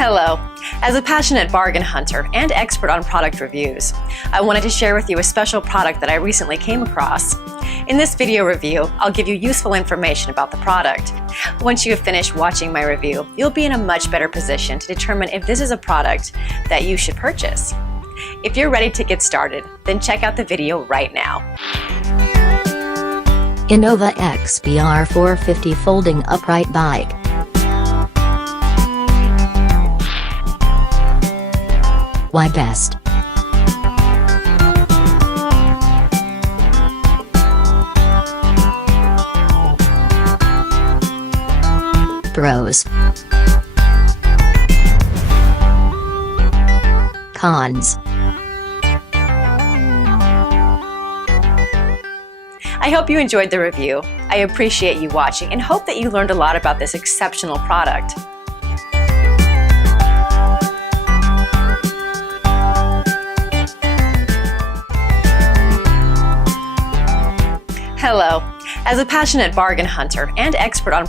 Hello. As a passionate bargain hunter and expert on product reviews, I wanted to share with you a special product that I recently came across. In this video review, I'll give you useful information about the product. Once you have finished watching my review, you'll be in a much better position to determine if this is a product that you should purchase. If you're ready to get started, then check out the video right now. Innova XBR450 folding upright bike. Why best? Pros. Cons. I hope you enjoyed the review. I appreciate you watching and hope that you learned a lot about this exceptional product. Hello. As a passionate bargain hunter and expert on